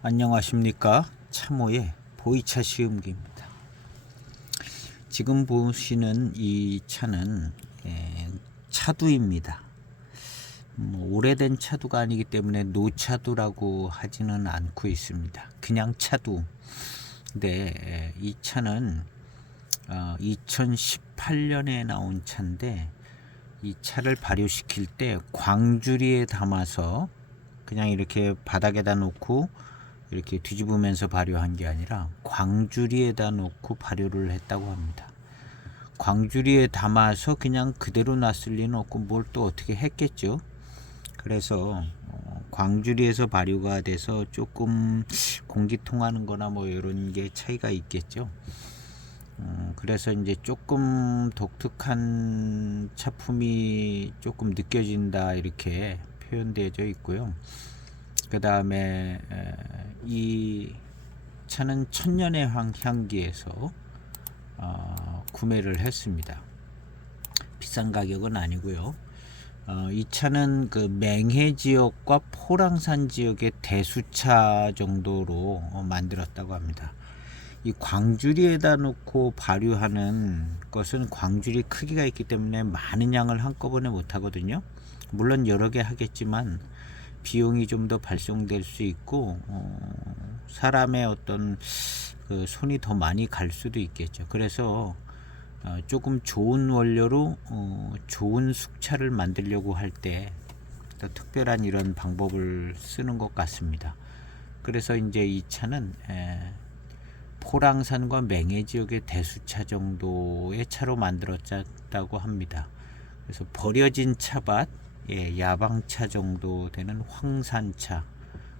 안녕하십니까. 참호의 보이차 시음기입니다. 지금 보시는 이 차는 차두입니다. 오래된 차두가 아니기 때문에 노차두라고 하지는 않고 있습니다. 그냥 차두. 근데 이 차는 2018년에 나온 차인데, 이 차를 발효시킬 때 광주리에 담아서 그냥 이렇게 바닥에다 놓고 이렇게 뒤집으면서 발효한 게 아니라 광주리에다 놓고 발효를 했다고 합니다. 광주리에 담아서 그냥 그대로 놨을 리는 없고 뭘 또 어떻게 했겠죠. 그래서 광주리에서 발효가 돼서 조금 공기 통하는 거나 뭐 이런 게 차이가 있겠죠. 그래서 이제 조금 독특한 차품이 조금 느껴진다, 이렇게 표현되어 있고요. 그 다음에 이 차는 천년의 향기에서 구매를 했습니다. 비싼 가격은 아니고요. 이 차는 그 맹해 지역과 포랑산 지역의 대수차 정도로 만들었다고 합니다. 이 광주리에다 놓고 발효하는 것은 광주리 크기가 있기 때문에 많은 양을 한꺼번에 못 하거든요. 물론 여러 개 하겠지만 비용이 좀 더 발생될 수 있고 사람의 어떤 그 손이 더 많이 갈 수도 있겠죠. 그래서 조금 좋은 원료로 좋은 숙차를 만들려고 할 때 더 특별한 이런 방법을 쓰는 것 같습니다. 그래서 이제 이 차는 포랑산과 맹해 지역의 대수차 정도의 차로 만들어졌다고 합니다. 그래서 버려진 차밭, 야방차 정도 되는 황산차,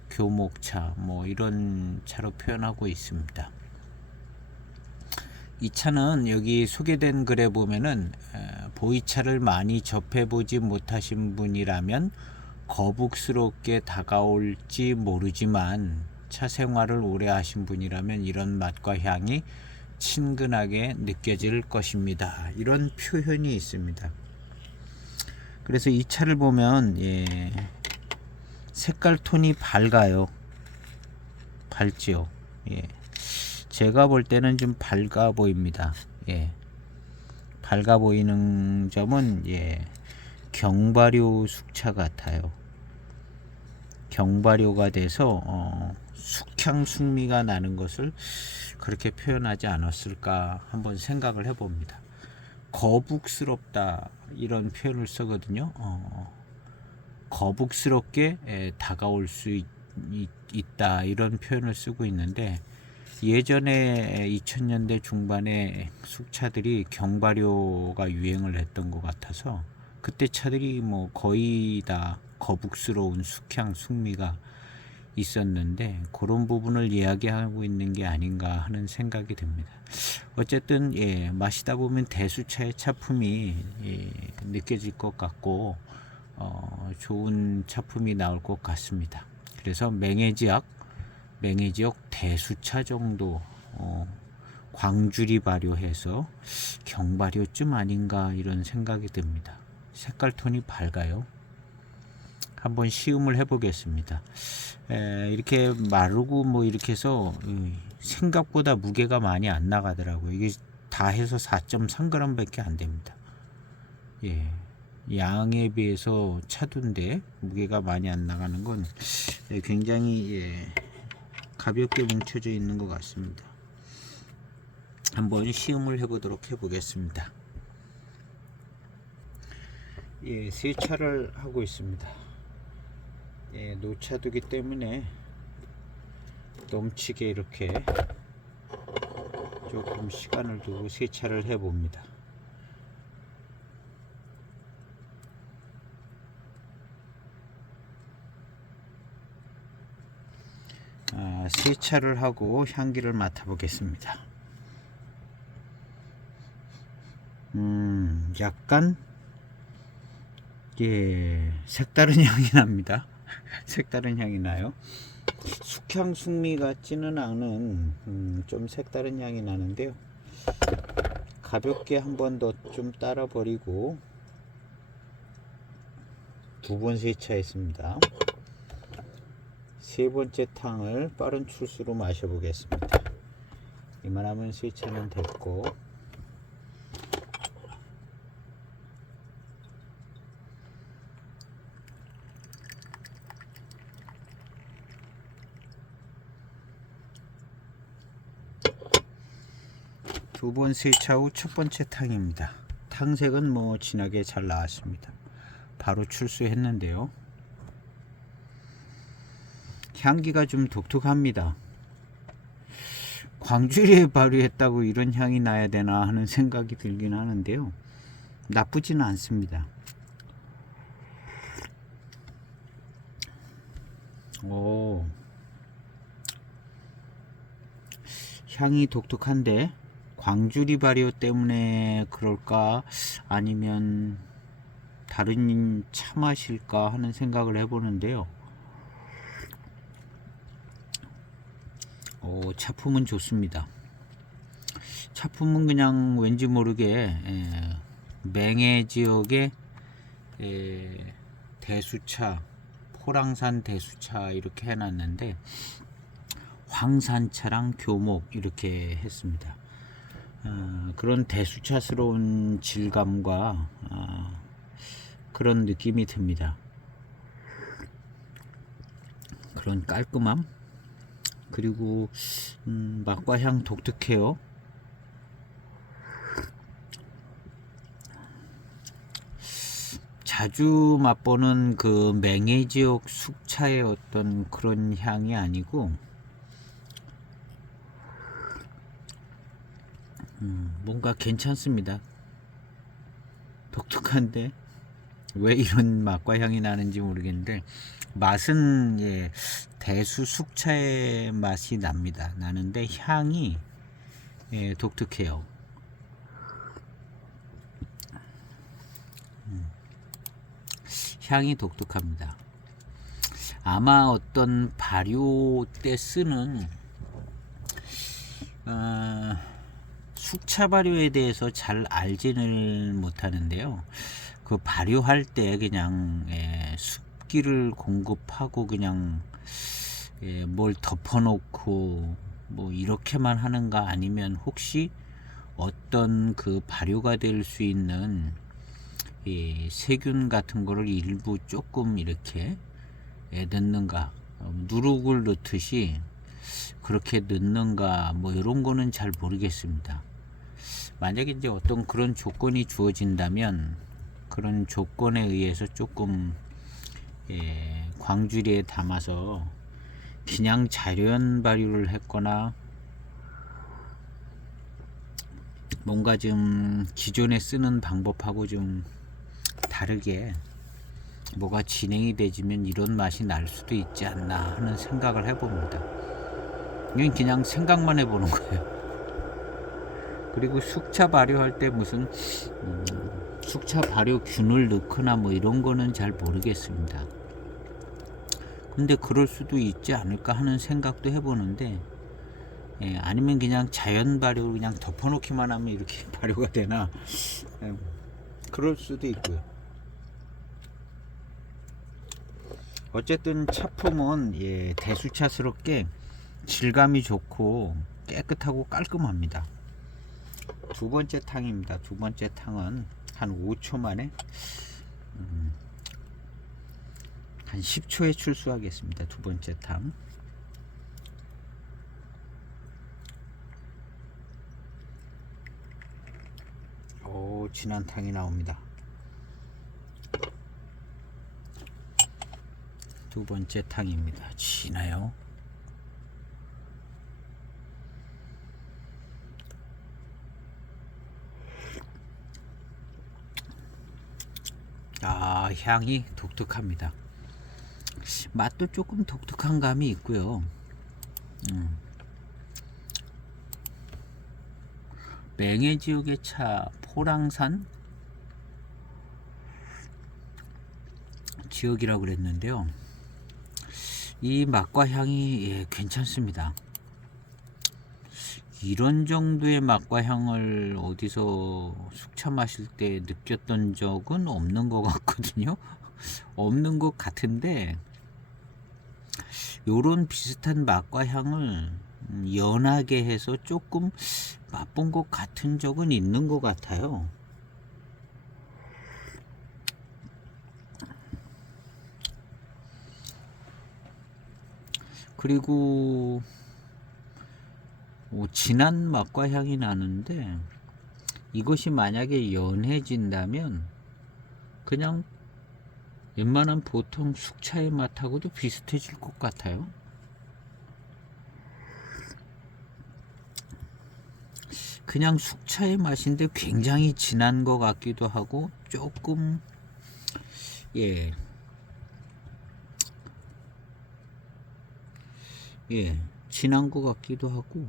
교목차, 뭐 이런 차로 표현하고 있습니다. 이 차는 여기 소개된 글에 보면은 보이차를 많이 접해보지 못하신 분이라면 거북스럽게 다가올지 모르지만 차 생활을 오래 하신 분이라면 이런 맛과 향이 친근하게 느껴질 것입니다. 이런 표현이 있습니다. 그래서 이 차를 보면 색깔 톤이 밝아요. 밝지요. 제가 볼 때는 좀 밝아 보입니다. 밝아 보이는 점은 경발효 숙차 같아요. 경발효가 돼서 숙향 숙미가 나는 것을 그렇게 표현하지 않았을까 한번 생각을 해봅니다. 거북스럽다, 이런 표현을 쓰거든요. 거북스럽게 다가올 수 있다, 이런 표현을 쓰고 있는데, 예전에 2000년대 중반에 숙차들이 경발효가 유행을 했던 것 같아서 그때 차들이 뭐 거의 다 거북스러운 숙향 숙미가 있었는데, 그런 부분을 이야기하고 있는 게 아닌가 하는 생각이 듭니다. 어쨌든 마시다 보면 대수차의 차품이 느껴질 것 같고 좋은 차품이 나올 것 같습니다. 그래서 맹해 지역 대수차 정도 광주리 발효해서 경발효쯤 아닌가, 이런 생각이 듭니다. 색깔 톤이 밝아요. 한번 시음을 해보겠습니다. 이렇게 마르고 뭐 이렇게 해서 생각보다 무게가 많이 안 나가더라고요. 이게 다 해서 4.3g 밖에 안 됩니다. 양에 비해서 차두인데 무게가 많이 안 나가는 건 굉장히 가볍게 뭉쳐져 있는 것 같습니다. 한번 시음을 해보겠습니다. 세차를 하고 있습니다. 노차두기 때문에 넘치게 이렇게 조금 시간을 두고 세차를 해봅니다. 세차를 하고 향기를 맡아보겠습니다. 약간 색다른 향이 납니다. 색다른 향이 나요. 숙향 숙미 같지는 않은 좀 색다른 향이 나는데요. 가볍게 한 번 더 좀 따라 버리고 2번 세차했습니다. 세 번째 탕을 빠른 출수로 마셔보겠습니다. 이만하면 세 차는 됐고, 두 번 세차 후 첫 번째 탕입니다. 탕색은 뭐 진하게 잘 나왔습니다. 바로 출수했는데요. 향기가 좀 독특합니다. 광주리에 발효했다고 이런 향이 나야 되나 하는 생각이 들긴 하는데요. 나쁘지는 않습니다. 오, 향이 독특한데 광주리 발효 때문에 그럴까 아니면 다른 차 맛일까 하는 생각을 해보는데요. 오, 차품은 좋습니다. 차품은 그냥 왠지 모르게 맹해 지역의 대수차, 포랑산 대수차 이렇게 해놨는데 황산차랑 교목 이렇게 했습니다. 그런 대수차스러운 질감과 그런 느낌이 듭니다. 그런 깔끔함, 그리고 맛과 향 독특해요. 자주 맛보는 그 맹해 지역 숙차의 어떤 그런 향이 아니고 뭔가 괜찮습니다. 독특한데 왜 이런 맛과 향이 나는지 모르겠는데 맛은 대수 숙차의 맛이 납니다. 나는데 향이 독특해요. 향이 독특합니다. 아마 어떤 발효 때 쓰는 숙차 발효에 대해서 잘 알지는 못하는데요. 그 발효할 때 그냥 습기를 공급하고 그냥 뭘 덮어놓고 뭐 이렇게만 하는가, 아니면 혹시 어떤 그 발효가 될 수 있는 세균 같은 거를 일부 조금 이렇게 넣는가, 누룩을 넣듯이 그렇게 넣는가, 뭐 이런 거는 잘 모르겠습니다. 만약에 이제 어떤 그런 조건이 주어진다면 그런 조건에 의해서 조금 광주리에 담아서 그냥 자연 발효를 했거나 뭔가 좀 기존에 쓰는 방법하고 좀 다르게 뭐가 진행이 되지면 이런 맛이 날 수도 있지 않나 하는 생각을 해봅니다. 이건 그냥 생각만 해보는 거예요. 그리고 숙차 발효할 때 무슨 숙차 발효균을 넣거나 뭐 이런 거는 잘 모르겠습니다. 근데 그럴 수도 있지 않을까 하는 생각도 해보는데, 아니면 그냥 자연 발효를 그냥 덮어놓기만 하면 이렇게 발효가 되나, 그럴 수도 있고요. 어쨌든 차품은 대수차스럽게 질감이 좋고 깨끗하고 깔끔합니다. 두 번째 탕입니다. 두 번째 탕은 한 5초 만에 한 10초에 출수하겠습니다. 두 번째 탕. 오, 진한 탕이 나옵니다. 두 번째 탕입니다. 진해요. 향이 독특합니다. 맛도 조금 독특한 감이 있고요. 맹해 지역의 차, 포랑산 지역이라고 그랬는데요. 이 맛과 향이 괜찮습니다. 이런 정도의 맛과 향을 어디서 숙차 마실 때 느꼈던 적은 없는 것 같거든요. 없는 것 같은데 요런 비슷한 맛과 향을 연하게 해서 조금 맛본 것 같은 적은 있는 것 같아요. 그리고 진한 맛과 향이 나는데, 이것이 만약에 연해진다면 그냥 웬만한 보통 숙차의 맛하고도 비슷해질 것 같아요. 그냥 숙차의 맛인데 굉장히 진한 것 같기도 하고, 조금 예 진한 것 같기도 하고,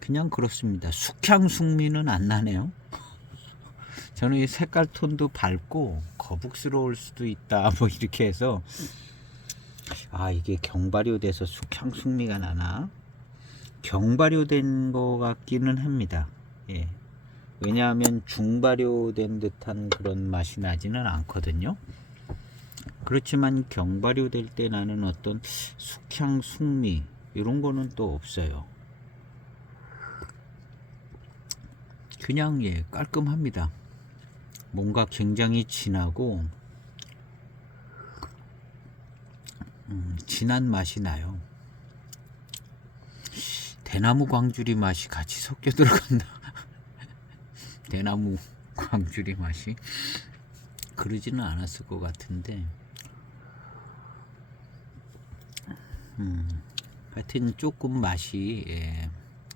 그냥 그렇습니다. 숙향 숙미는 안 나네요. 저는 이 색깔 톤도 밝고 거북스러울 수도 있다 뭐 이렇게 해서, 이게 경발효돼서 숙향 숙미가 나나? 경발효된 것 같기는 합니다. 왜냐하면 중발효된 듯한 그런 맛이 나지는 않거든요. 그렇지만 경발효될 때 나는 어떤 숙향 숙미 이런 거는 또 없어요. 그냥 깔끔합니다. 뭔가 굉장히 진하고 진한 맛이 나요. 대나무 광주리 맛이 같이 섞여 들어간다. 대나무 광주리 맛이 그러지는 않았을 것 같은데, 하여튼 조금 맛이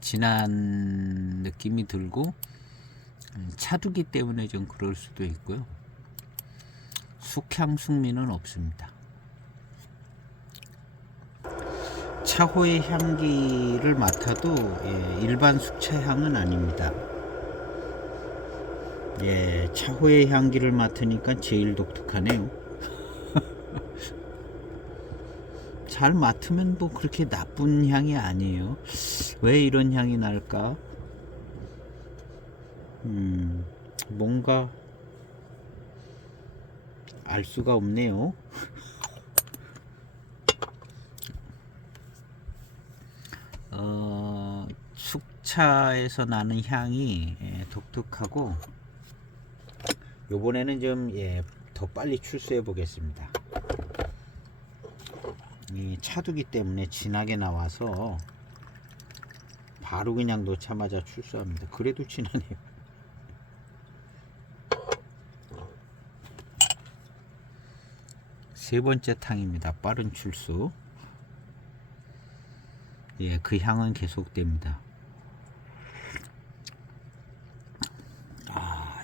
진한 느낌이 들고, 차두기 때문에 좀 그럴 수도 있고요. 숙향 숙미는 없습니다. 차호의 향기를 맡아도 일반 숙차 향은 아닙니다. 차호의 향기를 맡으니까 제일 독특하네요. 잘 맡으면 뭐 그렇게 나쁜 향이 아니에요. 왜 이런 향이 날까? 뭔가 알 수가 없네요. 숙차에서 나는 향이 독특하고, 요번에는 좀 더 빨리 출수해 보겠습니다. 이 차두기 때문에 진하게 나와서 바로 그냥 놓자마자 출수합니다. 그래도 진하네요. 세 번째 탕입니다. 빠른 출수. 그 향은 계속됩니다.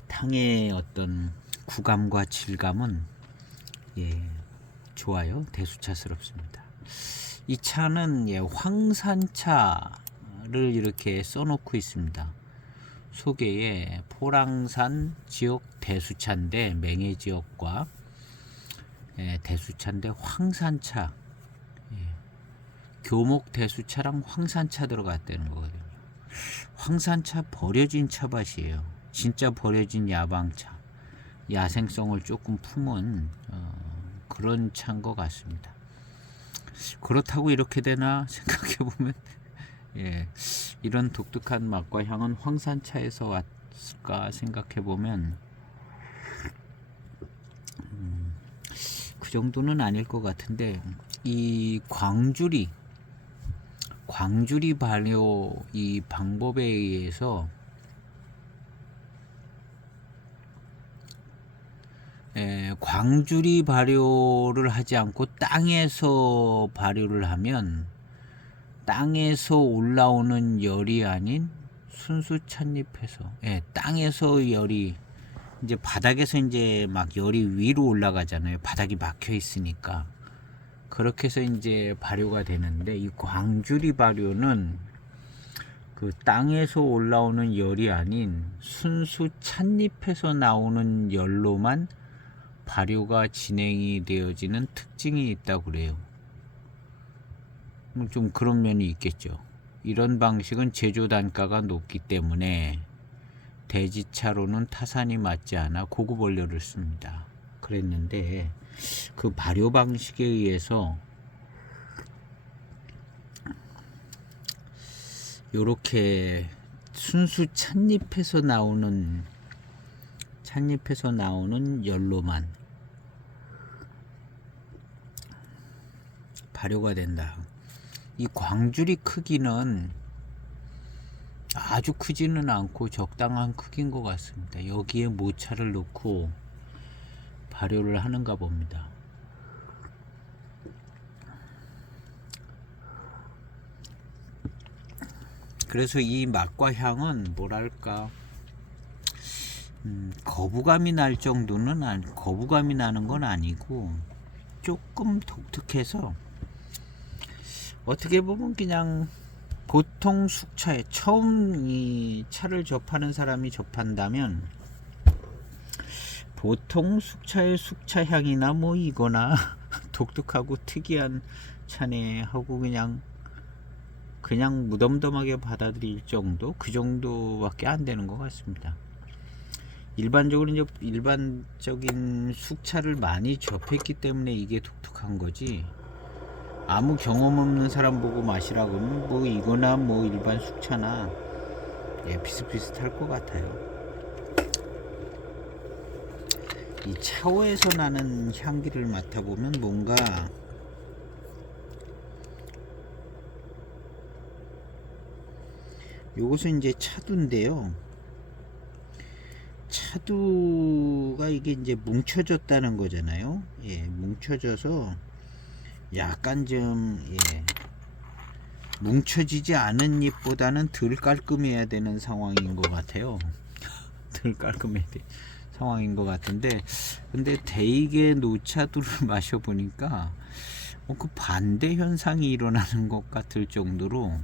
탕의 어떤 구감과 질감은 좋아요. 대수차스럽습니다. 이 차는 황산차를 이렇게 써놓고 있습니다. 소개에 포랑산 지역 대수차인데, 맹해 지역과 대수차인데 황산차, 교목 대수차랑 황산차 들어갔다는 거거든요. 황산차 버려진 차밭이에요. 진짜 버려진 야방차, 야생성을 조금 품은 그런 차인 것 같습니다. 그렇다고 이렇게 되나 생각해보면 이런 독특한 맛과 향은 황산차에서 왔을까 생각해보면 그 정도는 아닐 것 같은데, 이 광주리 발효 이 방법에 의해서 광주리 발효를 하지 않고 땅에서 발효를 하면, 땅에서 올라오는 열이 아닌 순수 찻잎에서, 땅에서 열이, 이제 바닥에서 이제 막 열이 위로 올라가잖아요. 바닥이 막혀 있으니까. 그렇게 해서 이제 발효가 되는데, 이 광주리 발효는 그 땅에서 올라오는 열이 아닌 순수 찻잎에서 나오는 열로만 발효가 진행이 되어지는 특징이 있다고 그래요. 좀 그런 면이 있겠죠. 이런 방식은 제조 단가가 높기 때문에 대지차로는 타산이 맞지 않아 고급 원료를 씁니다. 그랬는데 그 발효 방식에 의해서 요렇게 순수 찻잎에서 나오는 열로만 발효가 된다. 이 광주리 크기는 아주 크지는 않고 적당한 크기인 것 같습니다. 여기에 모차를 넣고 발효를 하는가 봅니다. 그래서 이 맛과 향은 뭐랄까 거부감이 나는 건 아니고 조금 독특해서 어떻게 보면 그냥 보통 숙차에 처음 이 차를 접하는 사람이 접한다면 보통 숙차의 숙차 향이나 뭐 이거나 독특하고 특이한 차네 하고 그냥 무덤덤하게 받아들일 정도, 그 정도밖에 안 되는 것 같습니다. 일반적인 숙차를 많이 접했기 때문에 이게 독특한 거지, 아무 경험 없는 사람 보고 마시라고 하면 뭐 이거나 뭐 일반 숙차나 비슷비슷할 것 같아요. 이 차오에서 나는 향기를 맡아보면 뭔가 요것은 이제 차두인데요. 차두가 이게 이제 뭉쳐졌다는 거잖아요. 뭉쳐져서 약간 좀 뭉쳐지지 않은 잎보다는 덜 깔끔해야 되는 상황인 것 같아요. 덜 깔끔해야 돼 상황인 것 같은데, 근데 대익의 노차두를 마셔보니까 그 반대 현상이 일어나는 것 같을 정도로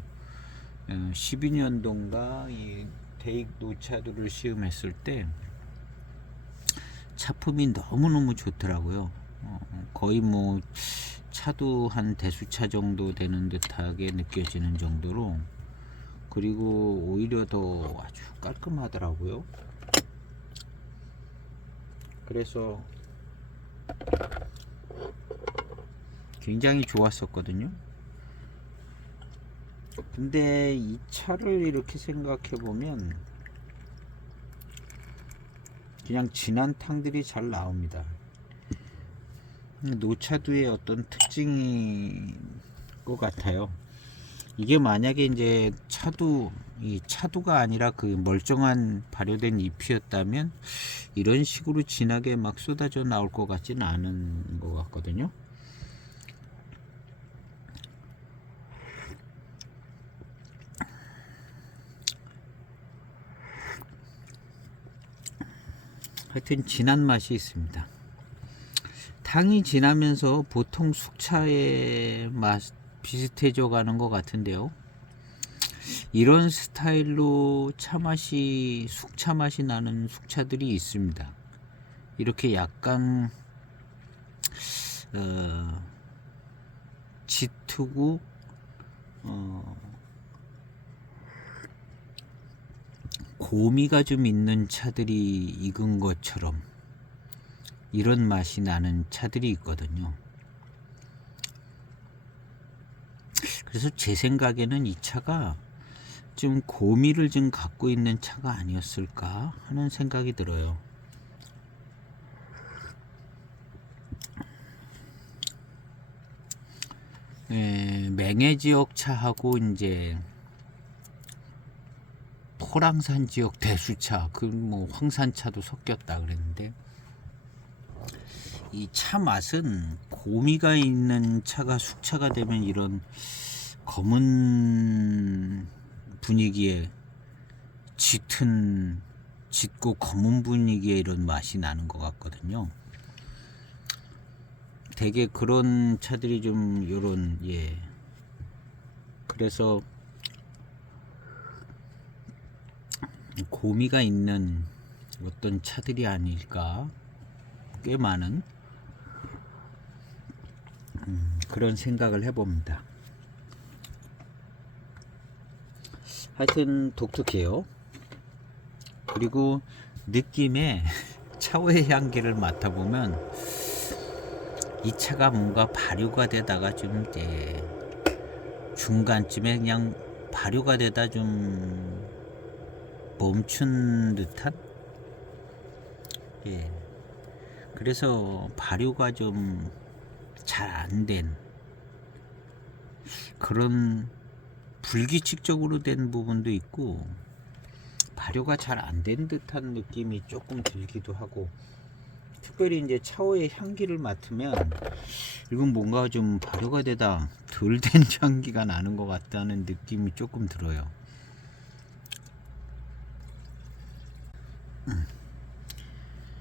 12년도인가 이 대익 노차두를 시음했을 때 차품이 너무너무 좋더라고요. 거의 뭐 차도 한 대수차 정도 되는 듯하게 느껴지는 정도로, 그리고 오히려 더 아주 깔끔하더라고요. 그래서 굉장히 좋았었거든요. 근데 이 차를 이렇게 생각해 보면 그냥 진한 탕들이 잘 나옵니다. 노차두의 어떤 특징인 것 같아요. 이게 만약에 이제 차두가 아니라 그 멀쩡한 발효된 잎이었다면 이런 식으로 진하게 막 쏟아져 나올 것 같지는 않은 것 같거든요. 하여튼 진한 맛이 있습니다. 당이 진하면서 보통 숙차의 맛 비슷해져 가는 것 같은데요. 이런 스타일로 숙차 맛이 나는 숙차들이 있습니다. 이렇게 약간 짙고 고미가 좀 있는 차들이 익은 것처럼 이런 맛이 나는 차들이 있거든요. 그래서 제 생각에는 이 차가 좀 고미를 좀 갖고 있는 차가 아니었을까 하는 생각이 들어요. 맹해 지역 차하고 이제 포랑산 지역 대수차, 그 뭐 황산차도 섞였다 그랬는데, 이 차 맛은 고미가 있는 차가 숙차가 되면 이런 검은 분위기에 짙고 검은 분위기에 이런 맛이 나는 것 같거든요. 되게 그런 차들이 좀 요런 그래서 고미가 있는 어떤 차들이 아닐까, 꽤 많은 그런 생각을 해봅니다. 하여튼 독특해요. 그리고 느낌에 차오의 향기를 맡아보면 이 차가 뭔가 발효가 되다가 좀 중간쯤에 그냥 발효가 되다 좀 멈춘 듯한, 예, 그래서 발효가 좀 잘 안 된 그런 불규칙적으로 된 부분도 있고, 발효가 잘 안 된 듯한 느낌이 조금 들기도 하고, 특별히 이제 차오의 향기를 맡으면 이건 뭔가 좀 발효가 되다 덜 된 향기가 나는 것 같다는 느낌이 조금 들어요.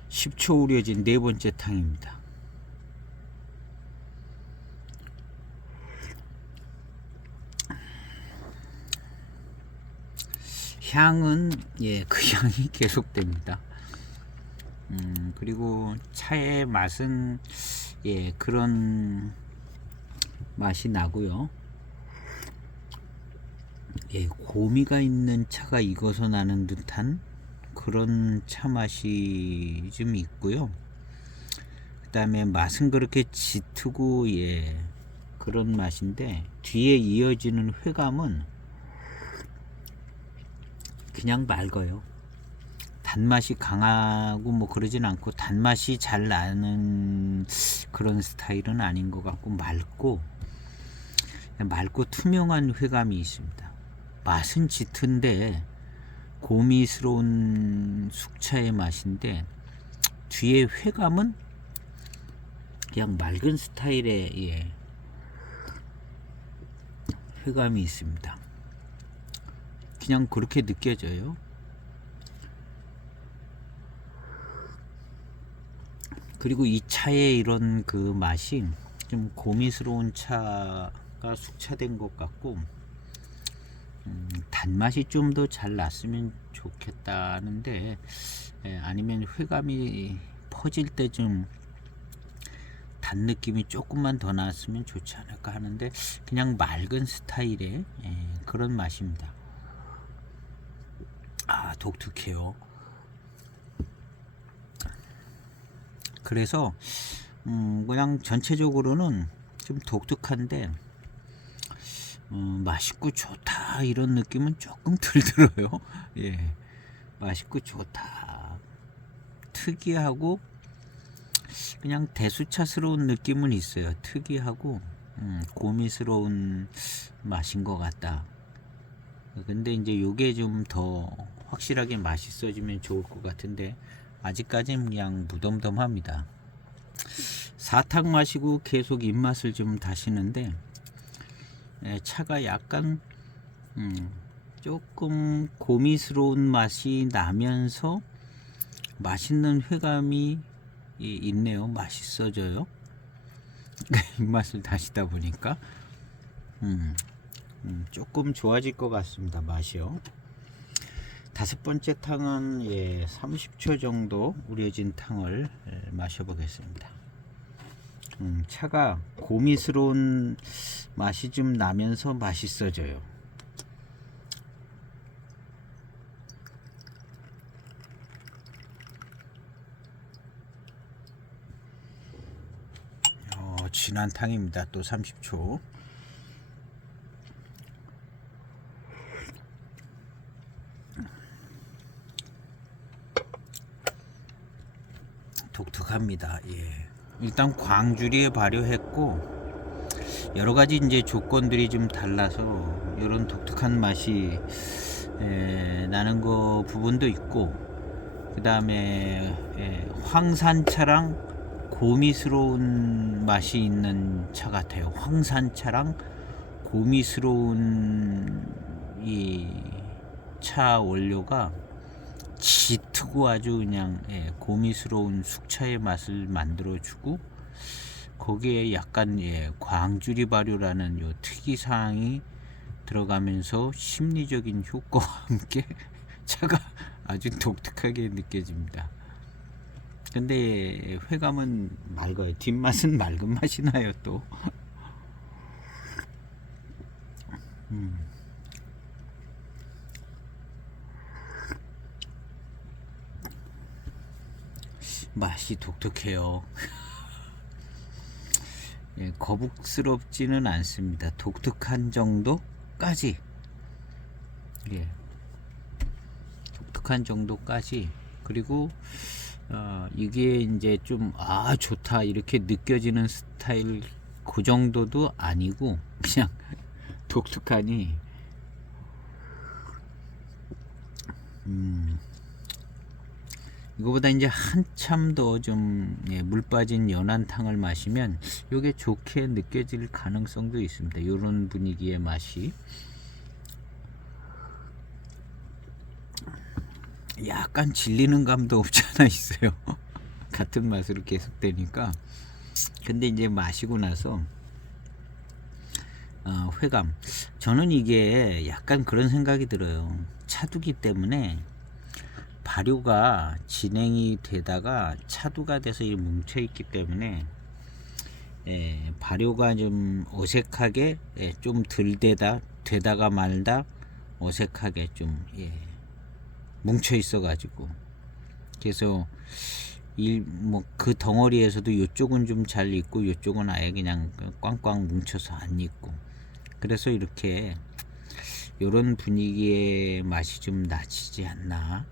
10초 우려진 네 번째 탕입니다. 향은 그 향이 계속됩니다. 그리고 차의 맛은 그런 맛이 나고요. 고미가 있는 차가 익어서 나는 듯한 그런 차 맛이 좀 있고요. 그 다음에 맛은 그렇게 짙고 그런 맛인데, 뒤에 이어지는 회감은 그냥 맑아요. 단맛이 강하고 뭐 그러진 않고, 단맛이 잘 나는 그런 스타일은 아닌 것 같고, 맑고 투명한 회감이 있습니다. 맛은 짙은데 고미스러운 숙차의 맛인데, 뒤에 회감은 그냥 맑은 스타일의 회감이 있습니다. 그냥 그렇게 느껴져요. 그리고 이 차의 이런 그 맛이 좀 고미스러운 차가 숙차된 것 같고, 단맛이 좀 더 잘 났으면 좋겠다는데, 아니면 회감이 퍼질 때 좀 단 느낌이 조금만 더 나왔으면 좋지 않을까 하는데, 그냥 맑은 스타일의 그런 맛입니다. 독특해요. 그래서 그냥 전체적으로는 좀 독특한데, 맛있고 좋다 이런 느낌은 조금 덜 들어요. 맛있고 좋다, 특이하고 그냥 대수차스러운 느낌은 있어요. 특이하고 고미스러운 맛인 것 같다. 근데 이제 요게 좀 더 확실하게 맛있어지면 좋을 것 같은데, 아직까지는 그냥 무덤덤합니다. 사탕 마시고 계속 입맛을 좀 다시는데, 차가 약간 조금 고미스러운 맛이 나면서 맛있는 회감이 있네요. 맛있어져요. 입맛을 다시다 보니까 조금 좋아질 것 같습니다. 맛이요. 다섯 번째 탕은 30초 정도 우려진 탕을 마셔보겠습니다. 차가 고미스러운 맛이 좀 나면서 맛있어져요. 진한 탕입니다. 또 30초. 독특합니다. 일단 광주리에 발효했고, 여러 가지 이제 조건들이 좀 달라서 이런 독특한 맛이 나는 거 부분도 있고, 그 다음에 황산차랑 고미스러운 맛이 있는 차 같아요. 황산차랑 고미스러운 이 차 원료가 짙고 아주 그냥 고미스러운 숙차의 맛을 만들어주고, 거기에 약간 광주리 발효라는 요 특이사항이 들어가면서 심리적인 효과와 함께 차가 아주 독특하게 느껴집니다. 근데 회감은 맑아요. 뒷맛은 맑은 맛이 나요. 또 맛이 독특해요. 거북스럽지는 않습니다. 독특한 정도까지 예, 독특한 정도까지. 그리고 이게 이제 좀 좋다 이렇게 느껴지는 스타일 그 정도도 아니고 그냥 독특하니 이거보다 이제 한참 더 좀 물 빠진 연한 탕을 마시면 이게 좋게 느껴질 가능성도 있습니다. 이런 분위기의 맛이 약간 질리는 감도 없지 않아 있어요. 같은 맛으로 계속 되니까. 근데 이제 마시고 나서 회감, 저는 이게 약간 그런 생각이 들어요. 차두기 때문에 발효가 진행이 되다가 차두가 돼서 뭉쳐 있기 때문에 발효가 좀 어색하게 좀 덜 되다가 말다 어색하게 좀 뭉쳐 있어 가지고, 그래서 그 덩어리에서도 이쪽은 좀 잘 익고 이쪽은 아예 그냥 꽝꽝 뭉쳐서 안 익고, 그래서 이렇게 요런 분위기의 맛이 좀 나지지 않나.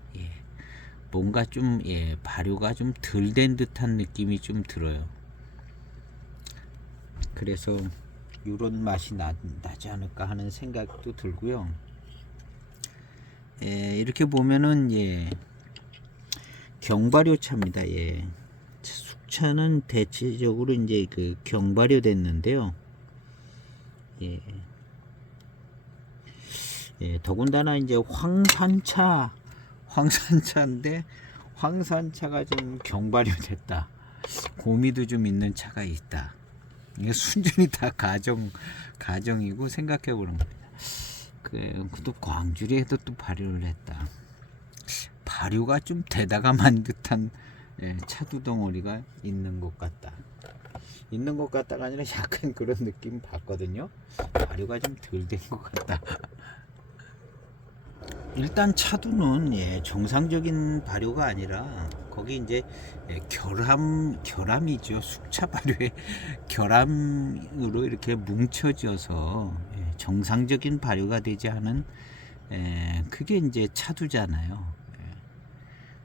뭔가 좀 발효가 좀 덜 된 듯한 느낌이 좀 들어요. 그래서 요런 맛이 나지 않을까 하는 생각도 들고요. 이렇게 보면은 경발효차입니다. 숙차는 대체적으로 이제 그 경발효 됐는데요. 더군다나 이제 황산차인데 황산차가 좀 경발효 됐다. 고미도 좀 있는 차가 있다. 이게 순전히 다 가정이고 생각해 보는 겁니다. 또 광주리에도 또 발효를 했다. 발효가 좀 되다가만 듯한 차두 덩어리가 있는 것 같다. 있는 것 같다가 아니라 약간 그런 느낌 받거든요. 발효가 좀 덜 된 것 같다. 일단 차두는 정상적인 발효가 아니라 거기 이제 결함이죠. 숙차 발효의 결함으로 이렇게 뭉쳐져서 정상적인 발효가 되지 않은 그게 이제 차두잖아요.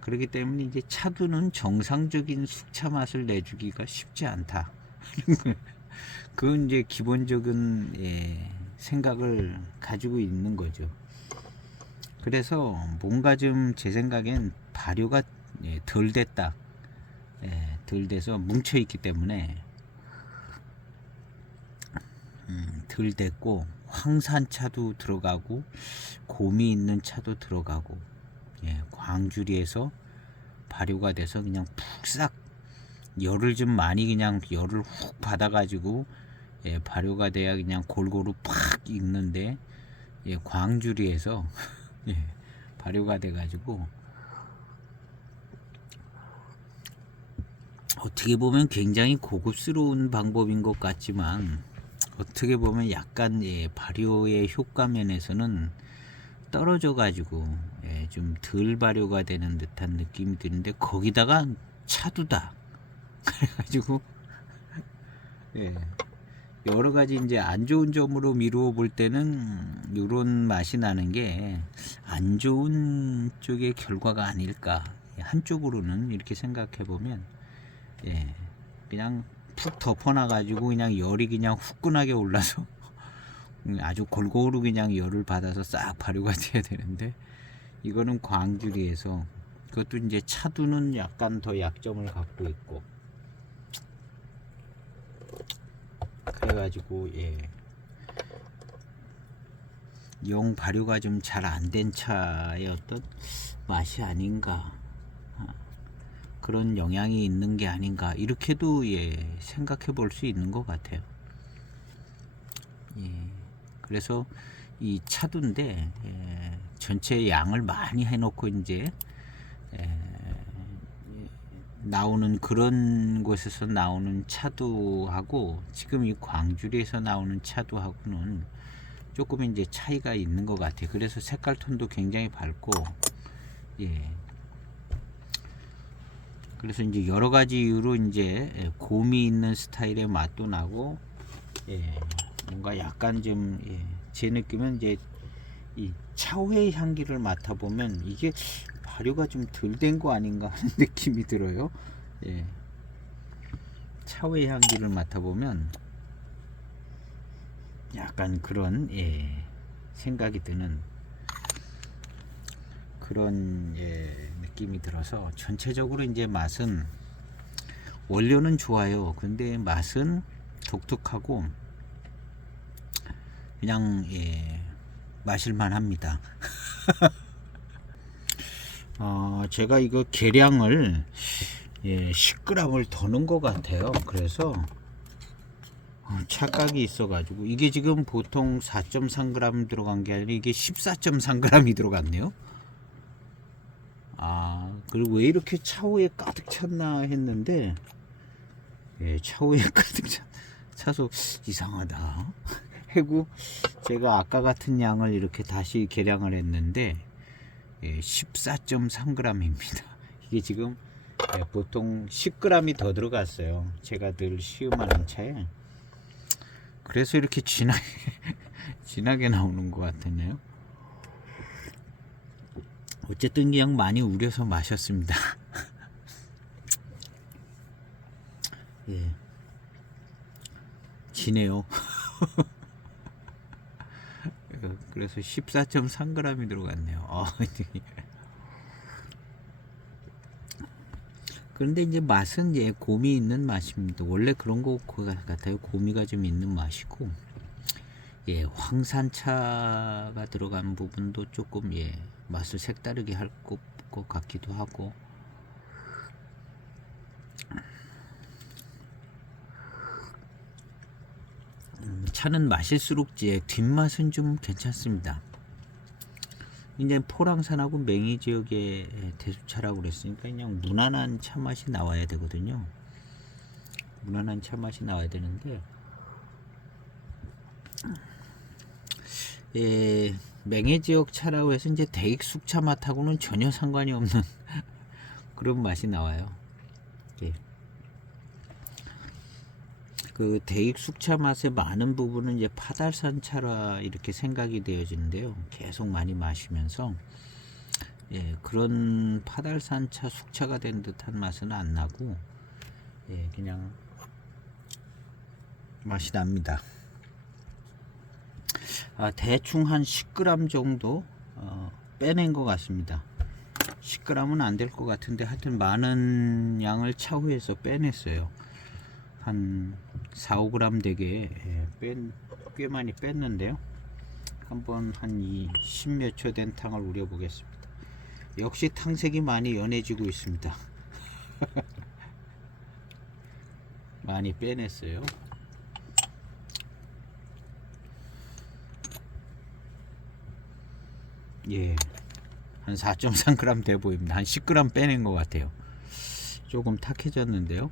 그렇기 때문에 이제 차두는 정상적인 숙차 맛을 내주기가 쉽지 않다. 그건 이제 기본적인 생각을 가지고 있는 거죠. 그래서 뭔가 좀 제 생각엔 발효가 덜 됐다. 덜 돼서 뭉쳐 있기 때문에 덜 됐고, 황산차도 들어가고 곰이 있는 차도 들어가고, 광주리에서 발효가 돼서 그냥 푹싹 열을 좀 많이 그냥 열을 훅 받아가지고 발효가 돼야 그냥 골고루 팍 익는데 광주리에서 발효가 돼가지고 어떻게 보면 굉장히 고급스러운 방법인 것 같지만 어떻게 보면 약간 발효의 효과 면에서는 떨어져 가지고 좀 덜 발효가 되는 듯한 느낌이 드는데, 거기다가 차두다 그래가지고 여러 가지 이제 안 좋은 점으로 미루어 볼 때는 이런 맛이 나는 게 안 좋은 쪽의 결과가 아닐까. 한쪽으로는 이렇게 생각해 보면 그냥 푹 덮어놔 가지고 그냥 열이 그냥 후끈하게 올라서 아주 골고루 그냥 열을 받아서 싹 발효가 돼야 되는데, 이거는 광주리에서, 그것도 이제 차두는 약간 더 약점을 갖고 있고, 그래가지고 영 발효가 좀 잘 안 된 차의 어떤 맛이 아닌가, 그런 영향이 있는 게 아닌가, 이렇게도 생각해 볼 수 있는 것 같아요. 그래서 이 차두인데 전체 양을 많이 해놓고 이제 나오는 그런 곳에서 나오는 차두하고 지금 이 광주리에서 나오는 차두하고는 조금 이제 차이가 있는 것 같아요. 그래서 색깔 톤도 굉장히 밝고, 그래서 이제 여러 가지 이유로 이제 곰이 있는 스타일의 맛도 나고, 뭔가 약간 좀 제 느낌은 이제 이 차후의 향기를 맡아보면 이게 발효가 좀 덜 된 거 아닌가 하는 느낌이 들어요. 예. 차후의 향기를 맡아보면 약간 그런 생각이 드는 그런 느낌이 들어서 전체적으로 이제 맛은 원료는 좋아요. 근데 맛은 독특하고 그냥 마실만 합니다. 제가 이거 계량을 10g을 더 넣은 것 같아요. 그래서 착각이 있어가지고 이게 지금 보통 4.3g 들어간 게 아니라 이게 14.3g이 들어갔네요. 그리고 왜 이렇게 차후에 가득 찼나 했는데 차후에 가득 차서 이상하다 해고 제가 아까 같은 양을 이렇게 다시 계량을 했는데 14.3g입니다. 이게 지금 보통 10g이 더 들어갔어요. 제가 늘 시음하는 차에. 그래서 이렇게 진하게 나오는 것 같았네요. 어쨌든 그냥 많이 우려서 마셨습니다. 지네요. 그래서 14.3g이 들어갔네요. 그런데 이제 맛은 곰이 있는 맛입니다. 원래 그런 거 같아요. 고미가 좀 있는 맛이고, 황산차가 들어간 부분도 조금 맛을 색다르게 할 것 같기도 하고. 차는 마실수록 뒷맛은 좀 괜찮습니다. 이제 포랑산하고 맹이 지역의 대수차라고 그랬으니까 그냥 무난한 차 맛이 나와야 되거든요. 무난한 차 맛이 나와야 되는데 맹해 지역 차라고 해서 이제 대익 숙차 맛하고는 전혀 상관이 없는 그런 맛이 나와요. 그 대익 숙차 맛의 많은 부분은 이제 파달산 차라 이렇게 생각이 되어지는데요. 계속 많이 마시면서 그런 파달산 차 숙차가 된 듯한 맛은 안 나고 그냥 맛이 납니다. 대충 한 10g 정도 빼낸 것 같습니다. 10g은 안 될 것 같은데 하여튼 많은 양을 차후에서 빼냈어요. 한 4, 5g 되게 꽤 많이 뺐는데요. 한번 한 10몇 초 된 탕을 우려 보겠습니다. 역시 탕색이 많이 연해지고 있습니다. 많이 빼냈어요. 한 4.3g 돼 보입니다. 한 10g 빼낸 것 같아요. 조금 탁해졌는데요.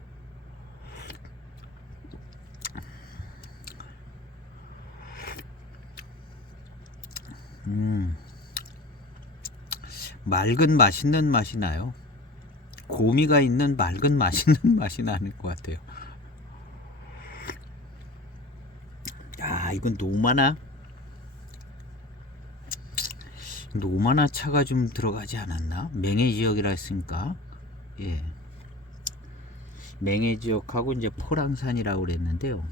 맑은 맛있는 맛이 나요. 고미가 있는 맑은 맛있는 맛이 나는 것 같아요. 이건 노마나 차가 좀 들어가지 않았나? 맹해 지역이라 했으니까 맹해 지역하고 이제 포랑산이라고 그랬는데요.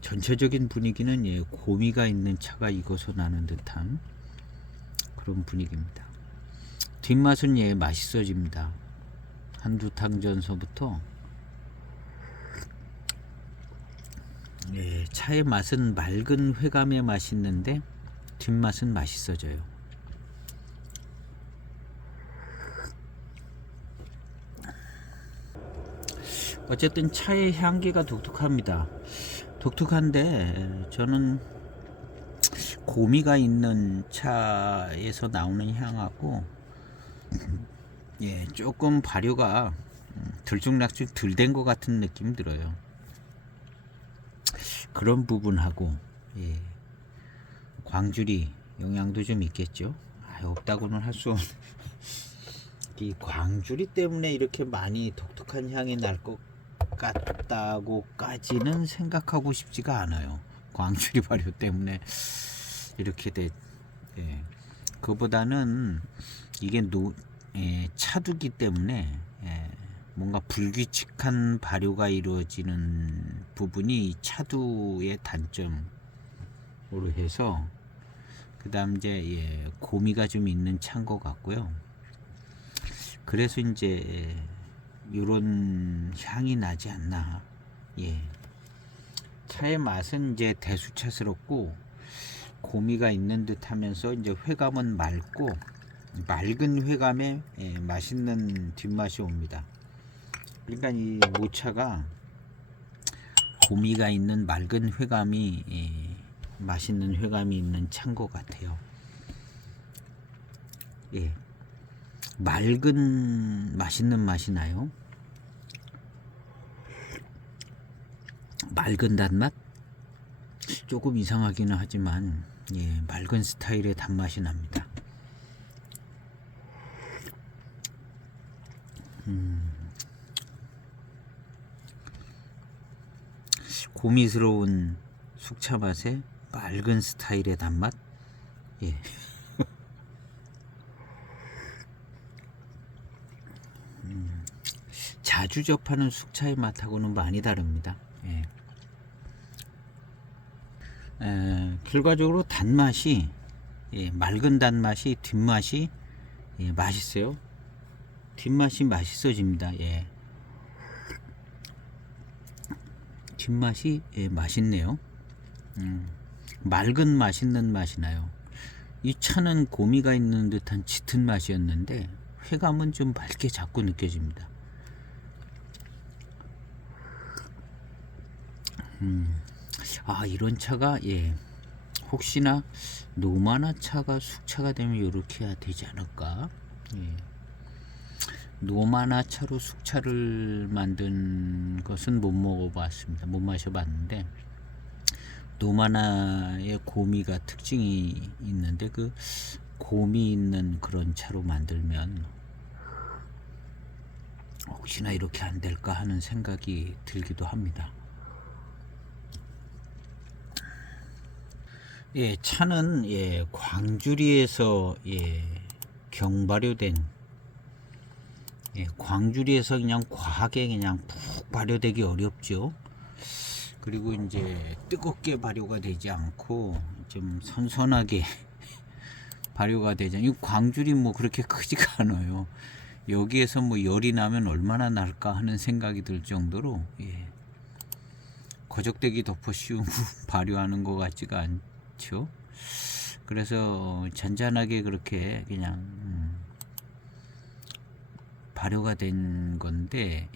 전체적인 분위기는 고미가 있는 차가 익어서 나는 듯한 그런 분위기입니다. 뒷맛은 맛있어집니다. 한두 탕 전서부터 차의 맛은 맑은 회감의 맛이 있는데 뒷맛은 맛있어져요. 어쨌든 차의 향기가 독특합니다. 독특한데 저는 고미가 있는 차에서 나오는 향하고 조금 발효가 들쭉날쭉 덜 된 것 같은 느낌이 들어요. 그런 부분하고 광주리 영향도 좀 있겠죠. 없다고는 할 수 없는 이 광주리 때문에 이렇게 많이 독특한 향이 날 것 같다고까지는 생각하고 싶지가 않아요. 광주리 발효 때문에 이렇게 예. 그보다는 이게 차두기 때문에 뭔가 불규칙한 발효가 이루어지는 부분이 이 차두의 단점으로 해서, 그 다음 이제 고미가 좀 있는 차인 것 같고요. 그래서 이제 이런 향이 나지 않나. 차의 맛은 이제 대수차스럽고 고미가 있는 듯하면서 이제 회감은 맑고, 맑은 회감에 맛있는 뒷맛이 옵니다. 그러니까 이 모차가 고미가 있는 맑은 회감이 맛있는 회감이 있는 차인 것 같아요. 맑은 맛있는 맛이 나요. 맑은 단맛? 조금 이상하기는 하지만 맑은 스타일의 단맛이 납니다. 고미스러운 숙차 맛에 맑은 스타일의 단맛. 자주 접하는 숙차의 맛하고는 많이 다릅니다. 결과적으로 단맛이 맑은 단맛이 뒷맛이 맛있어요. 뒷맛이 맛있어집니다. 뒷맛이 맛있네요. 맑은 맛있는 맛이 나요. 이 차는 고미가 있는 듯한 짙은 맛이었는데 회감은 좀 맑게 자꾸 느껴집니다. 이런 차가 혹시나 노마나 차가 숙차가 되면 이렇게 해야 되지 않을까. 노마나 차로 숙차를 만든 것은 못 먹어봤습니다. 못 마셔봤는데 노마나의 고미가 특징이 있는데 그 고미 있는 그런 차로 만들면 혹시나 이렇게 안 될까 하는 생각이 들기도 합니다. 차는 광주리에서 경발효된, 광주리에서 그냥 과하게 그냥 푹 발효되기 어렵죠. 그리고 이제 뜨겁게 발효가 되지 않고 좀 선선하게 발효가 되죠. 이 광주리 뭐 그렇게 크지가 않아요. 여기에서 뭐 열이 나면 얼마나 날까 하는 생각이 들 정도로 거적대기 덮어 씌우고 발효하는 것 같지가 않죠. 그래서 잔잔하게 그렇게 그냥 발효가 된 건데,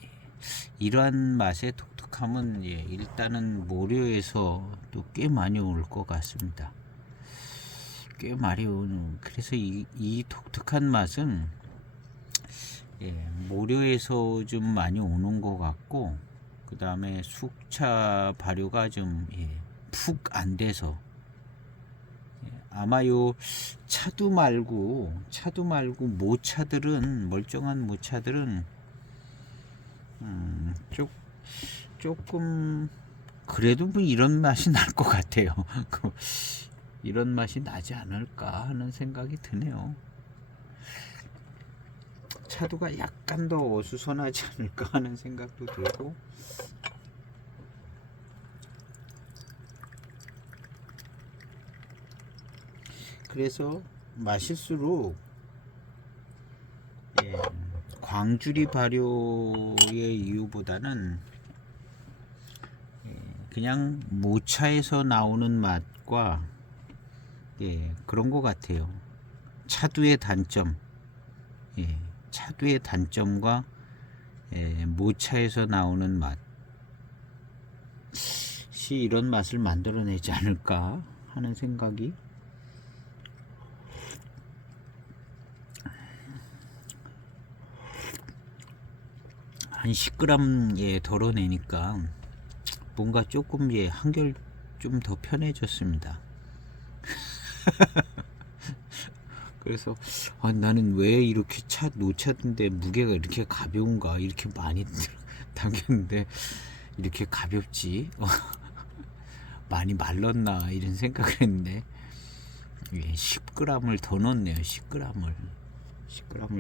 이러한 맛의 독특함은 일단은 모료에서 또 꽤 많이 올 것 같습니다. 꽤 많이 오는. 그래서 이 독특한 맛은 모료에서 좀 많이 오는 것 같고, 그 다음에 숙차 발효가 좀 푹 안 돼서, 아마 요 차두 말고 모차들은, 멀쩡한 모차들은 조금 그래도 뭐 이런 맛이 날 것 같아요. 이런 맛이 나지 않을까 하는 생각이 드네요. 차두가 약간 더 어수선하지 않을까 하는 생각도 들고, 그래서 마실수록 광주리 발효의 이유보다는 그냥 모차에서 나오는 맛과 그런 것 같아요. 차두의 단점, 차두의 단점과 모차에서 나오는 맛이 이런 맛을 만들어내지 않을까 하는 생각이. 한 10g 덜어내니까 뭔가 조금 한결 좀 더 편해졌습니다. 그래서 나는 왜 이렇게 노차인데 무게가 이렇게 가벼운가, 이렇게 많이 담겼는데 이렇게 가볍지? 많이 말랐나 이런 생각을 했는데 10g을 더 넣었네요. 10g을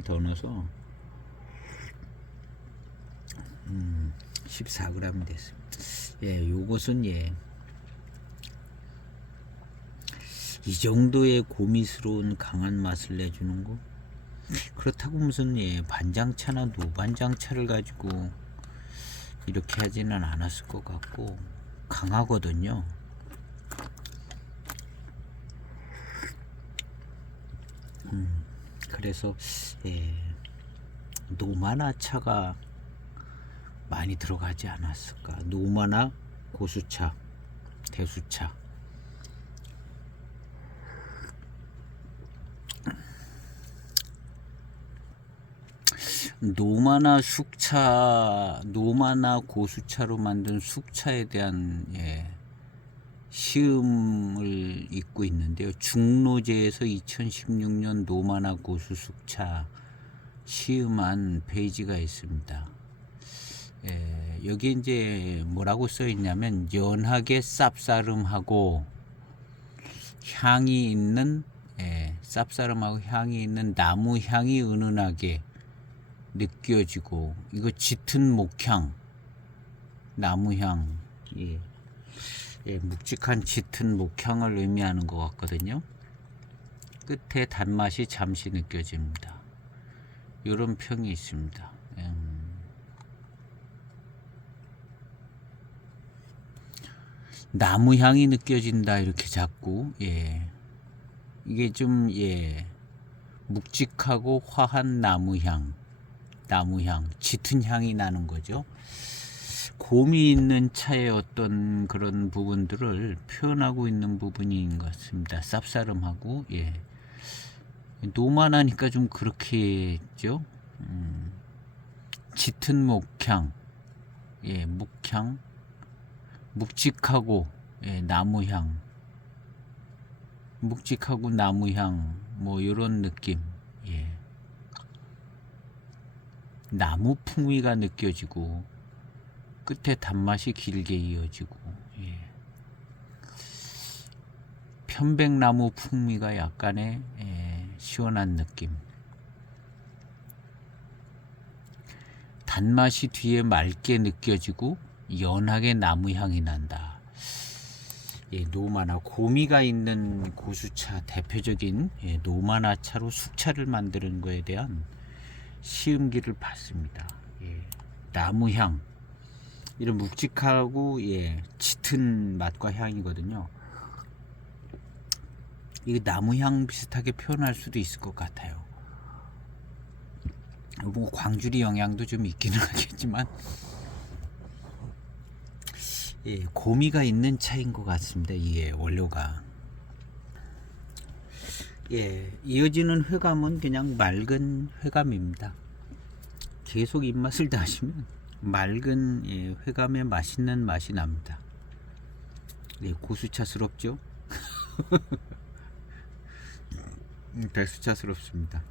더 넣어서 14g이 됐습니다. 예, 요것은 이 정도의 고미스러운 강한 맛을 내주는 거. 그렇다고 무슨 반장차나 노반장차를 가지고 이렇게 하지는 않았을 것 같고 강하거든요. 그래서 노마나 차가 많이 들어가지 않았을까. 노마나 고수차, 대수차. 노마나 숙차, 노마나 고수차로 만든 숙차에 대한 시음을 잇고 있는데요. 중로제에서 2016년 노마나 고수 숙차 시음한 페이지가 있습니다. 여기 이제 뭐라고 써 있냐면 연하게 쌉싸름하고 향이 있는 쌉싸름하고 향이 있는 나무 향이 은은하게 느껴지고, 이거 짙은 목향, 나무향, 묵직한 짙은 목향을 의미하는 것 같거든요. 끝에 단맛이 잠시 느껴집니다. 이런 평이 있습니다. 나무향이 느껴진다 이렇게 자꾸 이게 좀 묵직하고 화한 나무향, 짙은 향이 나는 거죠. 곰이 있는 차의 어떤 그런 부분들을 표현하고 있는 부분인 것 같습니다. 쌉싸름하고 노만하니까 좀 그렇게 했죠. 짙은 목향, 목향, 묵직하고 나무향, 묵직하고 나무향, 뭐 이런 느낌. 나무 풍미가 느껴지고 끝에 단맛이 길게 이어지고 편백나무 풍미가 약간의 시원한 느낌. 단맛이 뒤에 맑게 느껴지고 연하게 나무향이 난다. 노마나 고미가 있는 고수차, 대표적인 노마나 차로 숙차를 만드는 거에 대한 시음기를 봤습니다. 나무향, 이런 묵직하고 짙은 맛과 향이거든요. 이 나무향 비슷하게 표현할 수도 있을 것 같아요. 뭐 광주리 영향도 좀 있기는 하겠지만 고미가 있는 차인 것 같습니다. 이게 원료가. 이어지는 회감은 그냥 맑은 회감입니다. 계속 입맛을 다시면 맑은 회감에 맛있는 맛이 납니다. 고수차스럽죠? 대수차스럽습니다.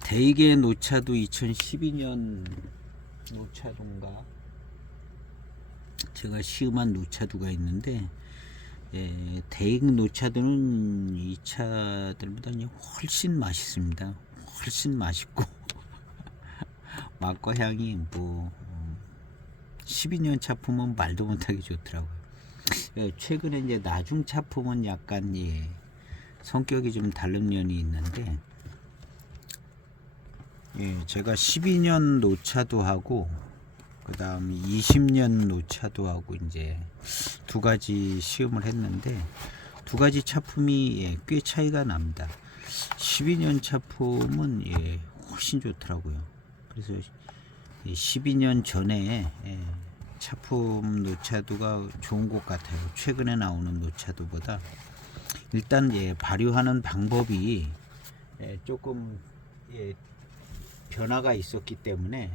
대익의 노차도 2012년 노차도인가 제가 시음한 노차도가 있는데 대익 노차도는 이 차들보다 훨씬 맛있습니다. 훨씬 맛있고 맛과 향이 뭐 12년 차품은 말도 못하게 좋더라고요. 최근에 이제 나중 차품은 약간 성격이 좀 다른 면이 있는데 제가 12년 노차도 하고 그 다음 20년 노차도 하고 이제 두 가지 시음을 했는데 두 가지 차품이 꽤 차이가 납니다. 12년 차품은 훨씬 좋더라고요. 그래서 12년 전에 차품 노차도가 좋은 것 같아요. 최근에 나오는 노차도보다. 일단 발효하는 방법이 조금 변화가 있었기 때문에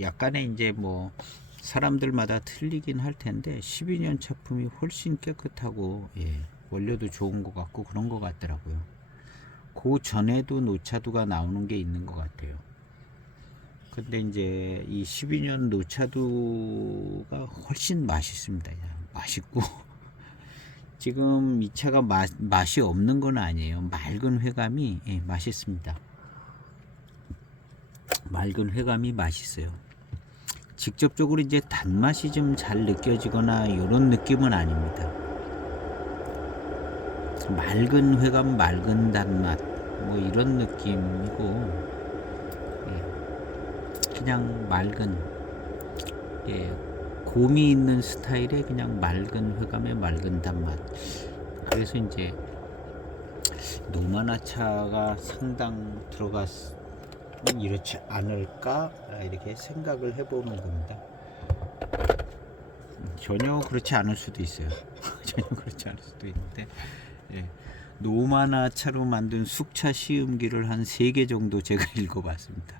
약간의 이제 뭐 사람들마다 틀리긴 할 텐데 12년 차품이 훨씬 깨끗하고 원료도 좋은 것 같고 그런 것 같더라고요. 그 전에도 노차도가 나오는 게 있는 것 같아요. 근데 이제 이 12년 노차도가 훨씬 맛있습니다. 그냥 맛있고 지금 이 차가 맛이 없는 건 아니에요. 맑은 회감이 맛있습니다. 맑은 회감이 맛있어요. 직접적으로 이제 단맛이 좀 잘 느껴지거나 이런 느낌은 아닙니다. 맑은 회감, 맑은 단맛 뭐 이런 느낌이고, 그냥 맑은, 곰이 있는 스타일의 그냥 맑은 회감의 맑은 단맛. 그래서 이제 노마나 차가 상당 들어갔으면 이렇지 않을까 이렇게 생각을 해보는 겁니다. 전혀 그렇지 않을 수도 있어요. 전혀 그렇지 않을 수도 있는데, 노마나 차로 만든 숙차 시음기를 한 3개 정도 제가 읽어봤습니다.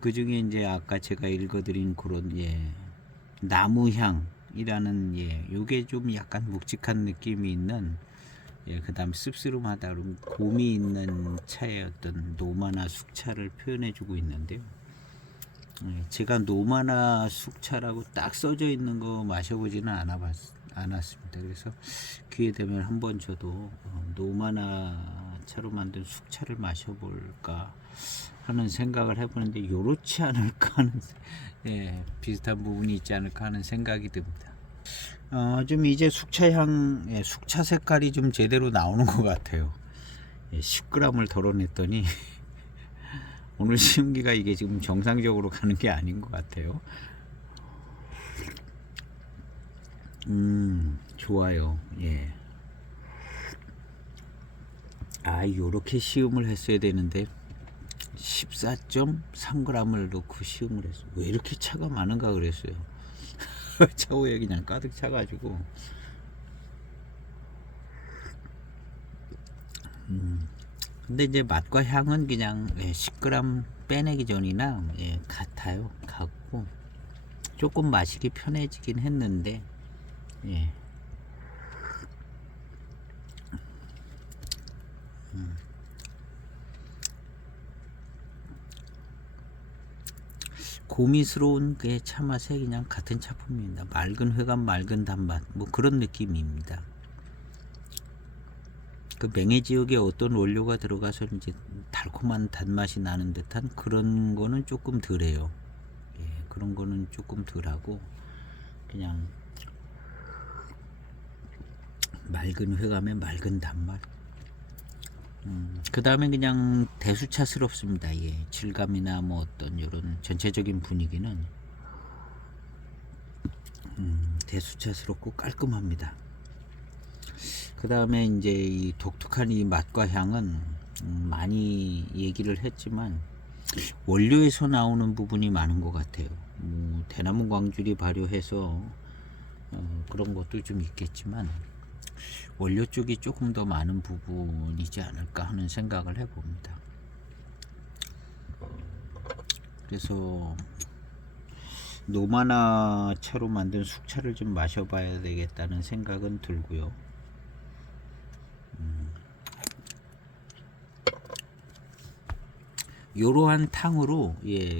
그 중에 이제 아까 제가 읽어드린 그런 나무향이라는 요게 좀 약간 묵직한 느낌이 있는, 그 다음 씁쓸름하다 그러면 곰이 있는 차의 어떤 노마나 숙차를 표현해주고 있는데요. 제가 노마나 숙차라고 딱 써져 있는 거 마셔보지는 않았습니다. 그래서 기회 되면 한번 저도 노마나 차로 만든 숙차를 마셔볼까 하는 생각을 해보는데, 요렇지 않을까 하는 비슷한 부분이 있지 않을까 하는 생각이 듭니다. 좀 이제 숙차향, 숙차 색깔이 좀 제대로 나오는 것 같아요. 10g을 덜어냈더니 오늘 시음기가 이게 지금 정상적으로 가는 게 아닌 것 같아요. 좋아요. 요렇게 시음을 했어야 되는데 14.3g을 넣고 시음을 했어요. 왜 이렇게 차가 많은가 그랬어요. 차후에 그냥 가득 차가지고. 근데 이제 맛과 향은 그냥 10g 빼내기 전이나 같아요. 같고 조금 마시기 편해지긴 했는데, 고미스러운 그 차 맛에 그냥 같은 차품입니다. 맑은 회감, 맑은 단맛, 뭐 그런 느낌입니다. 그 맹해 지역에 어떤 원료가 들어가서 이제 달콤한 단맛이 나는 듯한 그런 거는 조금 덜해요. 그런 거는 조금 덜하고 그냥 맑은 회감에 맑은 단맛. 그 다음에 그냥 대수차스럽습니다. 질감이나 뭐 어떤 이런 전체적인 분위기는 대수차스럽고 깔끔합니다. 그 다음에 이제 이 독특한 이 맛과 향은 많이 얘기를 했지만 원료에서 나오는 부분이 많은 것 같아요. 대나무 광줄이 발효해서 그런 것도 좀 있겠지만 원료 쪽이 조금 더 많은 부분이지 않을까 하는 생각을 해봅니다. 그래서 노마나 차로 만든 숙차를 좀 마셔봐야 되겠다는 생각은 들고요. 이러한 탕으로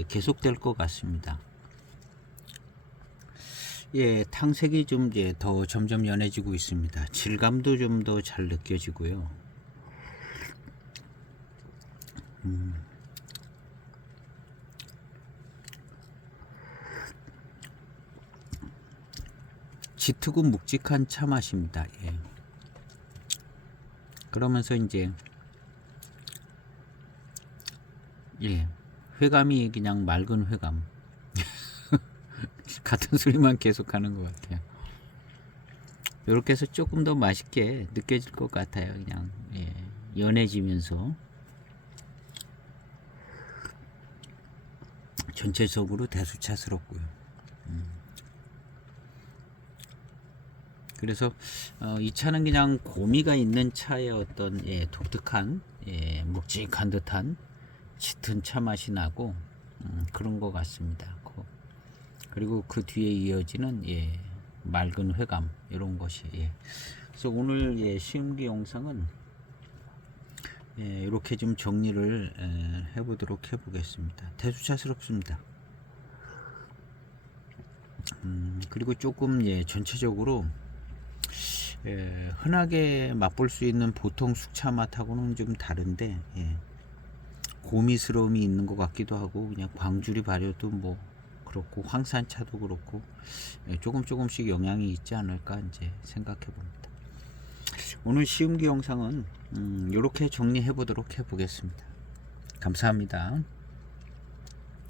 계속될 것 같습니다. 탕색이 좀 이제 더 점점 연해지고 있습니다. 질감도 좀 더 잘 느껴지고요. 짙고 묵직한 차 맛입니다. 그러면서 이제 회감이 그냥 맑은 회감. 같은 소리만 계속하는 것 같아요. 이렇게 해서 조금 더 맛있게 느껴질 것 같아요. 그냥 연해지면서 전체적으로 대수차스럽고요. 그래서 이 차는 그냥 고미가 있는 차의 어떤 독특한 묵직한 듯한 짙은 차 맛이 나고 그런 것 같습니다. 그리고 그 뒤에 이어지는 맑은 회감 이런 것이 그래서 오늘 시음기 영상은 이렇게 좀 정리를 해보도록 해보겠습니다. 대수차스럽습니다. 그리고 조금 전체적으로 흔하게 맛볼 수 있는 보통 숙차 맛하고는 좀 다른데 고미스러움이 있는 것 같기도 하고, 그냥 광주리 발효도 뭐 그렇고 황산차도 그렇고 조금씩 영향이 있지 않을까 이제 생각해 봅니다. 오늘 시음기 영상은 이렇게 정리해 보도록 해 보겠습니다. 감사합니다.